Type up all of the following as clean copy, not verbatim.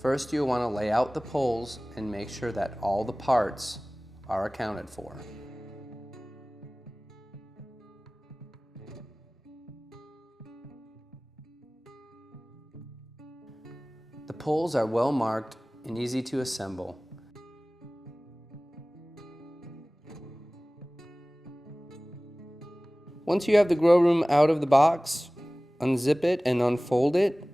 First, you'll want to lay out the poles and make sure that all the parts are accounted for. The poles are well marked and easy to assemble. Once you have the grow room out of the box, unzip it and unfold it.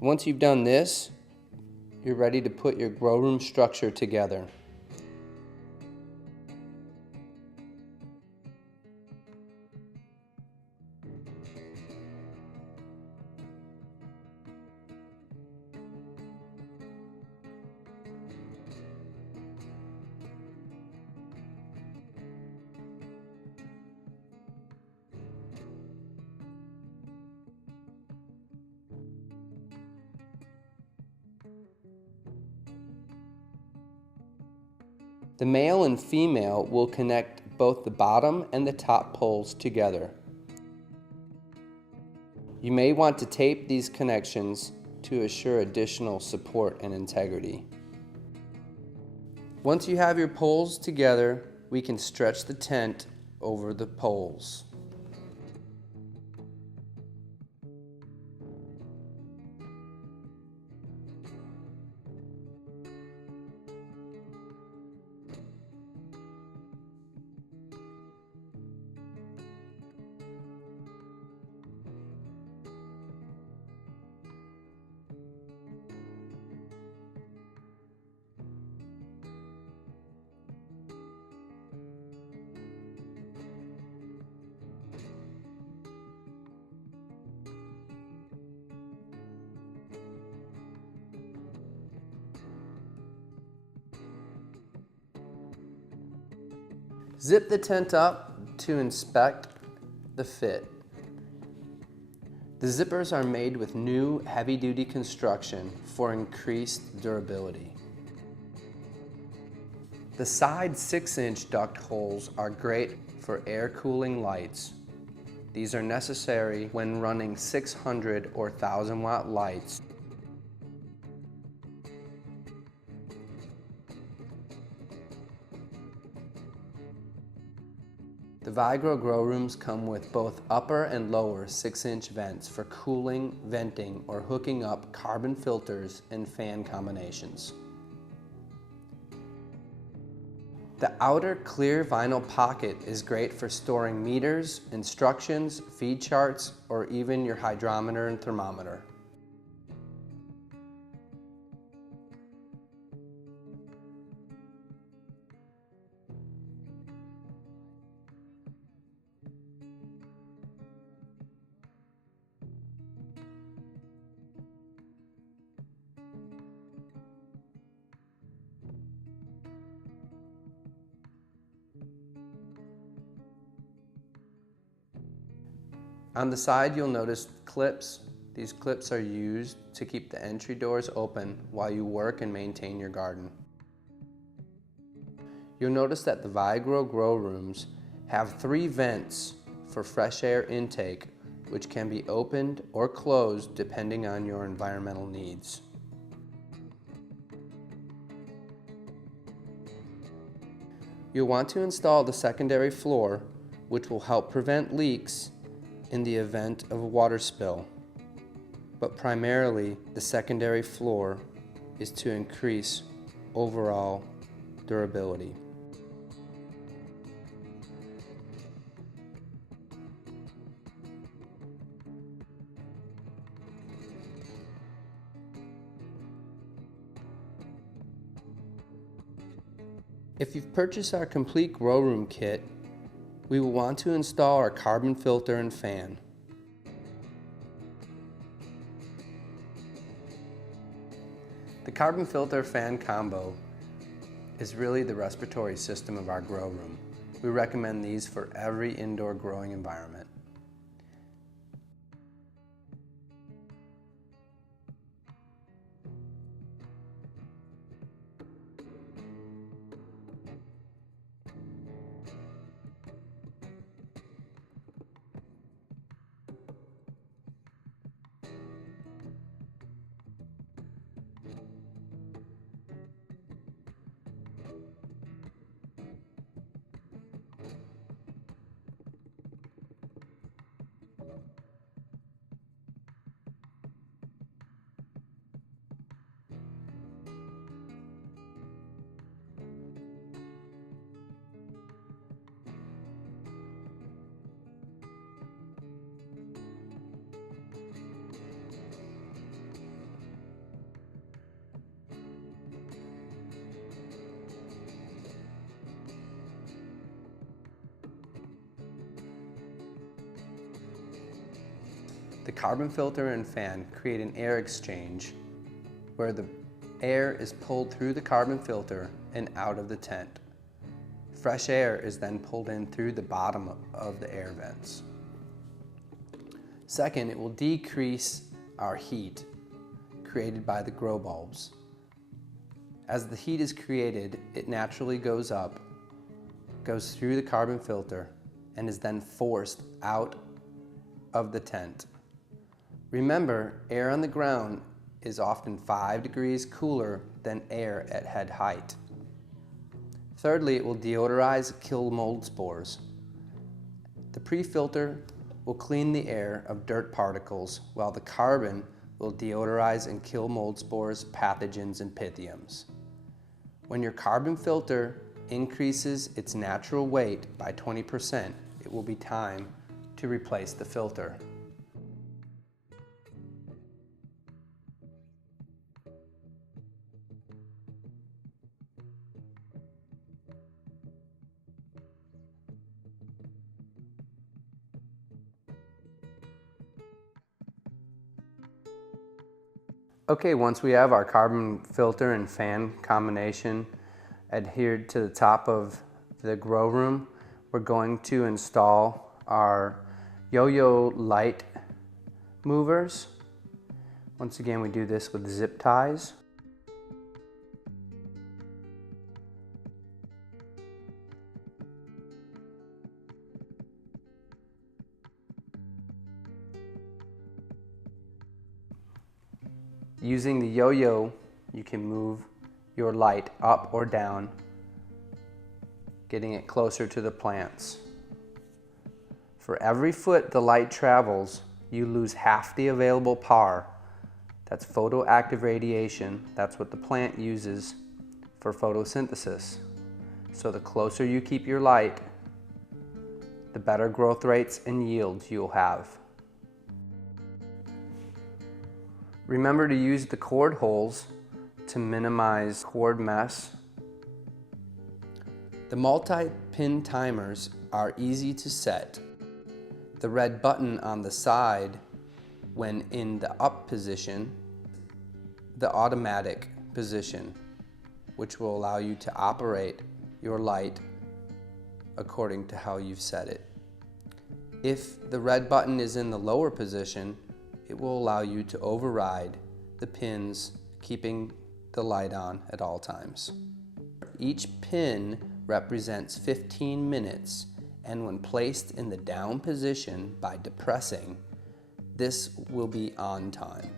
Once you've done this, you're ready to put your grow room structure together. The male and female will connect both the bottom and the top poles together. You may want to tape these connections to assure additional support and integrity. Once you have your poles together, we can stretch the tent over the poles. Zip the tent up to inspect the fit. The zippers are made with new heavy-duty construction for increased durability. The side 6-inch duct holes are great for air cooling lights. These are necessary when running 600 or 1000 watt lights. The Viagrow grow rooms come with both upper and lower 6-inch vents for cooling, venting, or hooking up carbon filters and fan combinations. The outer clear vinyl pocket is great for storing meters, instructions, feed charts, or even your hydrometer and thermometer. On the side, you'll notice clips. These clips are used to keep the entry doors open while you work and maintain your garden. You'll notice that the Viagrow grow rooms have 3 vents for fresh air intake, which can be opened or closed depending on your environmental needs. You'll want to install the secondary floor, which will help prevent leaks in the event of a water spill. But primarily, the secondary floor is to increase overall durability. If you've purchased our complete grow room kit, we will want to install our carbon filter and fan. The carbon filter fan combo is really the respiratory system of our grow room. We recommend these for every indoor growing environment. The carbon filter and fan create an air exchange where the air is pulled through the carbon filter and out of the tent. Fresh air is then pulled in through the bottom of the air vents. Second, it will decrease our heat created by the grow bulbs. As the heat is created, it naturally goes up, goes through the carbon filter, and is then forced out of the tent. Remember, air on the ground is often 5 degrees cooler than air at head height. Thirdly, it will deodorize, kill mold spores. The pre-filter will clean the air of dirt particles, while the carbon will deodorize and kill mold spores, pathogens, and pythiums. When your carbon filter increases its natural weight by 20%, it will be time to replace the filter. Okay, once we have our carbon filter and fan combination adhered to the top of the grow room, we're going to install our yo-yo light movers. Once again, we do this with zip ties. Using the yo-yo, you can move your light up or down, getting it closer to the plants. For every foot the light travels, you lose half the available power. That's photoactive radiation. That's what the plant uses for photosynthesis. So the closer you keep your light, the better growth rates and yields you'll have. Remember to use the cord holes to minimize cord mess. The multi-pin timers are easy to set. The red button on the side when in the up position, the automatic position, which will allow you to operate your light according to how you've set it. If the red button is in the lower position, it will allow you to override the pins, keeping the light on at all times. Each pin represents 15 minutes, and when placed in the down position by depressing, this will be on time.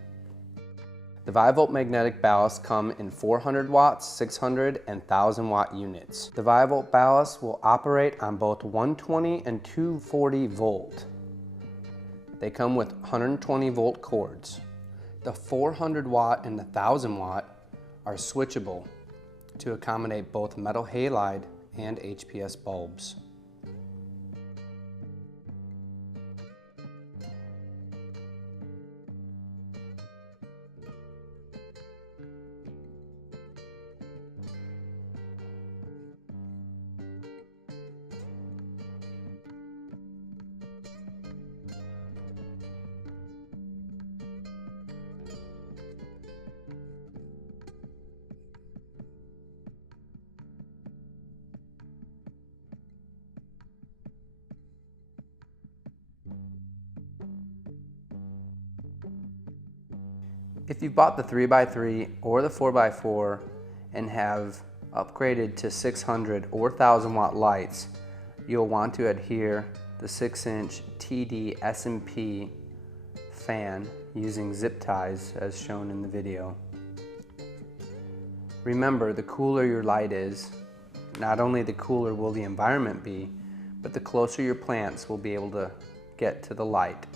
The 5-volt magnetic ballasts come in 400 watts, 600, and 1000 watt units. The 5-volt ballast will operate on both 120 and 240 volt. They come with 120 volt cords. The 400 watt and the 1000 watt are switchable to accommodate both metal halide and HPS bulbs. If you've bought the 3x3 or the 4x4 and have upgraded to 600 or 1000 watt lights, you'll want to adhere the 6-inch TD S&P fan using zip ties as shown in the video. Remember, the cooler your light is, not only the cooler will the environment be, but the closer your plants will be able to get to the light.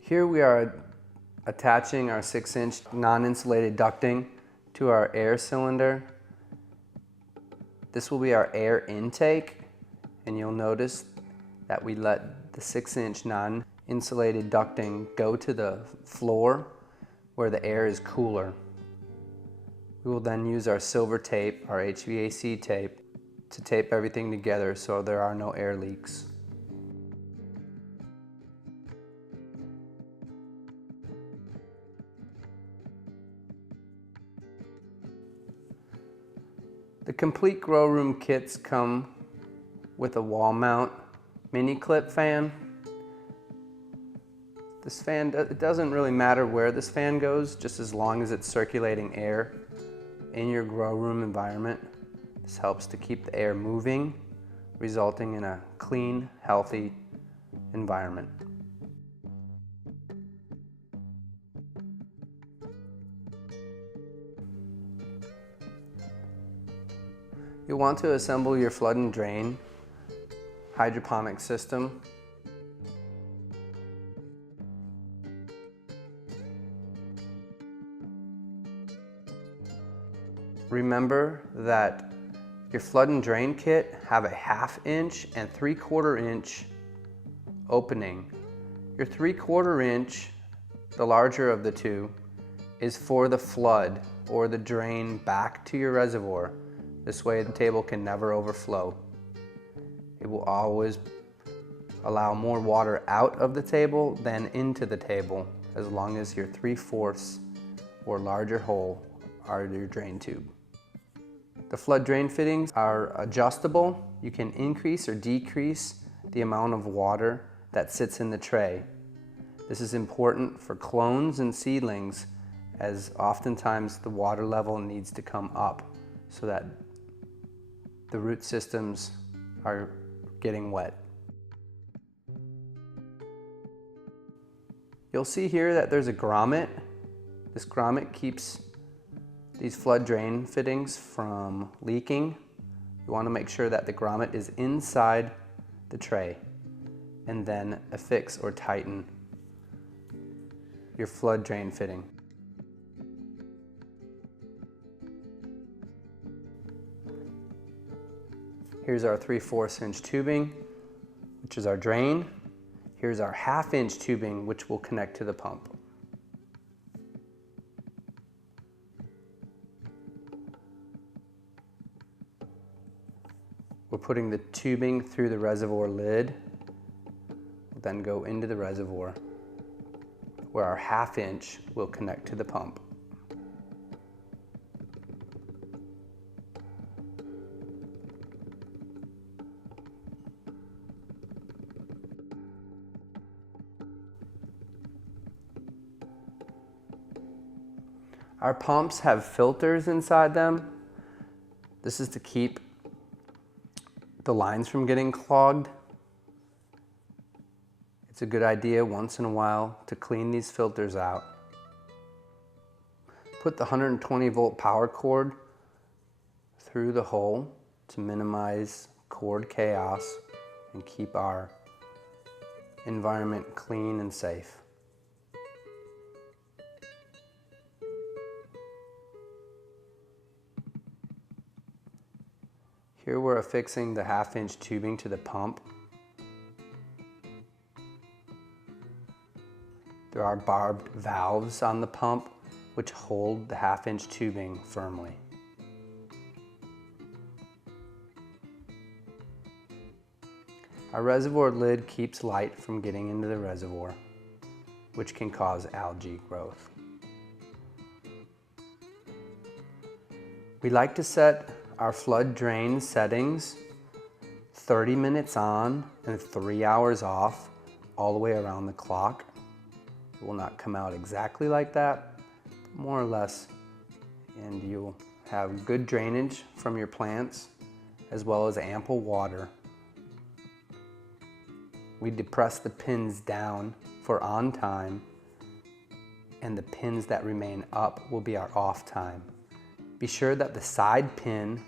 Here we are attaching our 6-inch non-insulated ducting to our air cylinder. This will be our air intake, and you'll notice that we let the 6-inch non-insulated ducting go to the floor where the air is cooler. We will then use our silver tape, our HVAC tape, to tape everything together so there are no air leaks. The complete grow room kits come with a wall mount mini clip fan. This fan, it doesn't really matter where this fan goes, just as long as it's circulating air in your grow room environment. This helps to keep the air moving, resulting in a clean, healthy environment. You'll want to assemble your flood and drain hydroponic system. Remember that your flood and drain kit have a 1/2 inch and 3/4 inch opening. Your 3/4 inch, the larger of the two, is for the flood or the drain back to your reservoir. This way the table can never overflow. It will always allow more water out of the table than into the table, as long as your 3/4 or larger hole are your drain tube. The flood drain fittings are adjustable. You can increase or decrease the amount of water that sits in the tray. This is important for clones and seedlings, as oftentimes the water level needs to come up so that the root systems are getting wet. You'll see here that there's a grommet. This grommet keeps these flood drain fittings from leaking. You want to make sure that the grommet is inside the tray, and then affix or tighten your flood drain fitting. Here's our 3/4 inch tubing, which is our drain. Here's our 1/2 inch tubing, which will connect to the pump. We're putting the tubing through the reservoir lid, we'll then go into the reservoir, where our 1/2 inch will connect to the pump. Our pumps have filters inside them. This is to keep the lines from getting clogged, it's a good idea once in a while to clean these filters out. Put the 120 volt power cord through the hole to minimize cord chaos and keep our environment clean and safe. Here we're affixing the 1/2-inch tubing to the pump. There are barbed valves on the pump which hold the 1/2-inch tubing firmly. Our reservoir lid keeps light from getting into the reservoir, which can cause algae growth. We like to set our flood drain settings 30 minutes on and 3 hours off all the way around the clock. It will not come out exactly like that, more or less, and you'll have good drainage from your plants as well as ample water. We depress the pins down for on time, and the pins that remain up will be our off time. Be sure that the side pin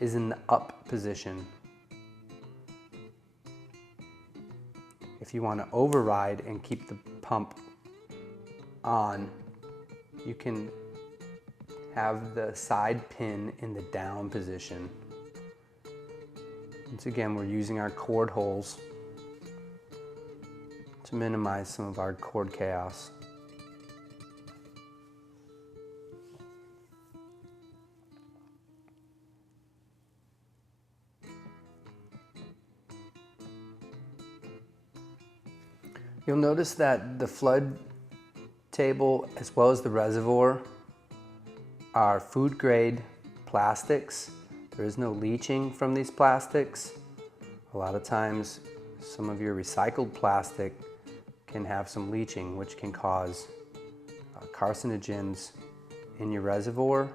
is in the up position. If you want to override and keep the pump on, you can have the side pin in the down position. Once again, we're using our cord holes to minimize some of our cord chaos. You'll notice that the flood table as well as the reservoir are food grade plastics. There is no leaching from these plastics. A lot of times some of your recycled plastic can have some leaching, which can cause carcinogens in your reservoir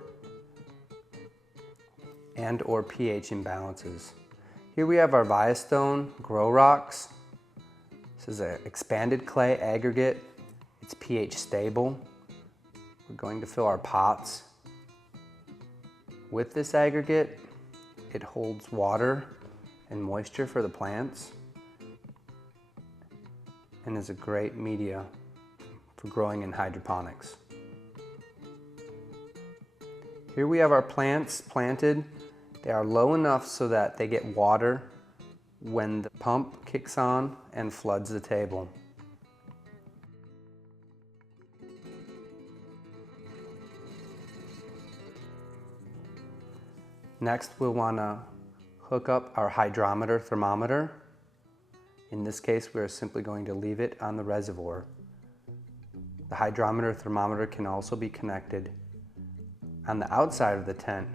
and or pH imbalances. Here we have our Viastone Grow Rocks. This is an expanded clay aggregate. It's pH stable. We're going to fill our pots with this aggregate. It holds water and moisture for the plants and is a great media for growing in hydroponics. Here we have our plants planted. They are low enough so that they get water when the pump kicks on and floods the table. Next, we'll want to hook up our hydrometer thermometer. In this case, we're simply going to leave it on the reservoir. The hydrometer thermometer can also be connected on the outside of the tent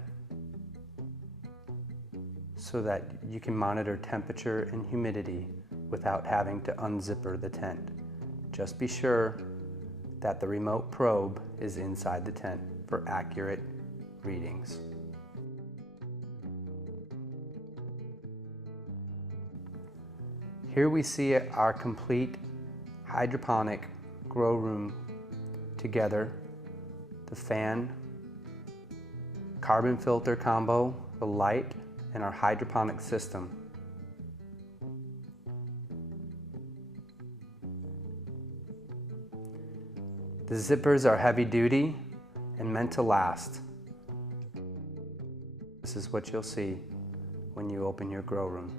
so that you can monitor temperature and humidity without having to unzipper the tent. Just be sure that the remote probe is inside the tent for accurate readings. Here we see our complete hydroponic grow room together. The fan, carbon filter combo, the light, and our hydroponic system. The zippers are heavy duty and meant to last. This is what you'll see when you open your grow room.